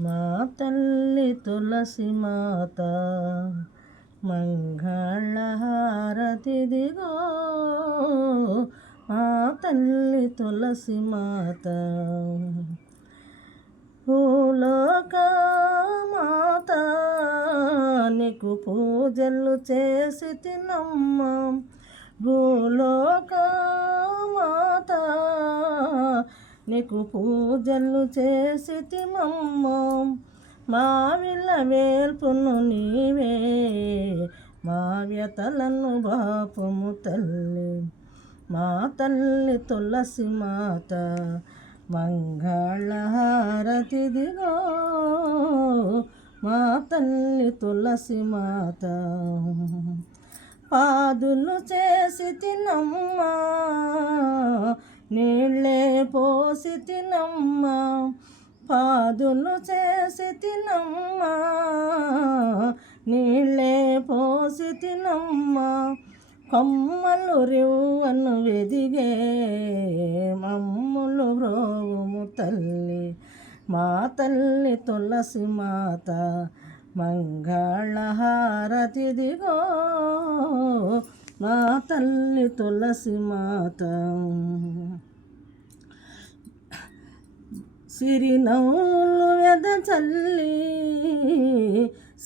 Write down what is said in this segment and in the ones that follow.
మా తల్లి తులసి మాత మంగళహారతిదిగో. మా తల్లి తులసి మాత భూలోక మాత నీకు పూజలు చేసి తినమ్మ. భూలోకా నీకు పూజలు చేసి తినమ్మ మా విల్ల వేల్పును నీవే. మా వ్యతలను బాపుము తల్లి. మా తల్లి తులసి మాత. మంగళహారతిదిగో. మా తల్లి తులసి మాత. పాదులు చేసి తినమ్మా నీళ్ళే పోసి తినమ్మా పాదులు చేసి తినమ్మా నీళ్ళే పోసి తినమ్మా కొమ్మలు రివ్వను వెదిగే మమ్ములు రోము తల్లి మా తల్లి తులసి మాత మంగళహారతిదిగో మా తల్లి తులసి మాత. సిరినవ్వులు వెదచల్లి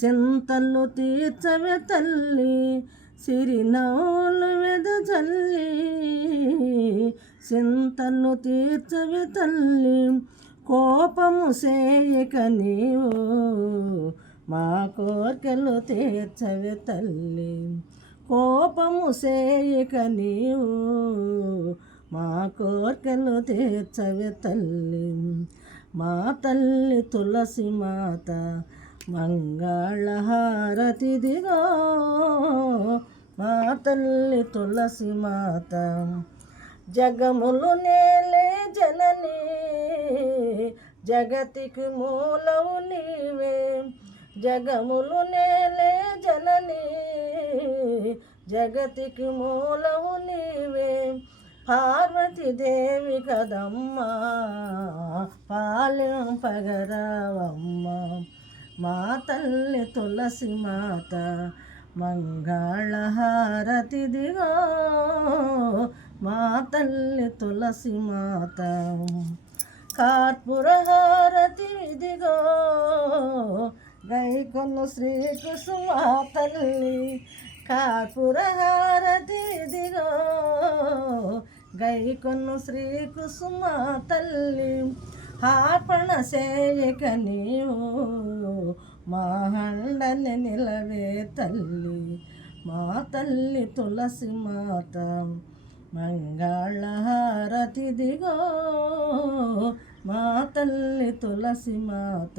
సింతలు తీర్చవె తల్లి. సిరినవ్వులు వెదచల్లి సింతలు తీర్చవె తల్లి. కోపము సేయక నీవు మా కోర్కెలు తీర్చవె తల్లి. కోపము సేయక నీవు మా కోర్కెలు తీర్చవె తల్లి. మా తల్లి తులసి మాత మంగళహారతిదిగో. మా తల్లి తులసి మాత జగములు నేలే జనని జగతికి మూలవు నీవే. జగములు నేలే జనని జగతికి మూలవు నీవే. పార్వతీదేవి కదమ్మా బాల్యం పగరవమ్మ మా తల్లి తులసి మాత మంగళహారతిదిగో మా తల్లి తులసి మాత. కార్పూరహారతి ఇదిగో గైకొను శ్రీకృష్ణ మా తల్లి. కార్పూరహారతి ఇదిగో గైకొను శ్రీకృష్ణ తల్లి. హార్పణ సేయక నీవు మా హండని నిలవే తల్లి మా తల్లి తులసి మాత మంగళహారతి దిగో మా తల్లి తులసి మాత.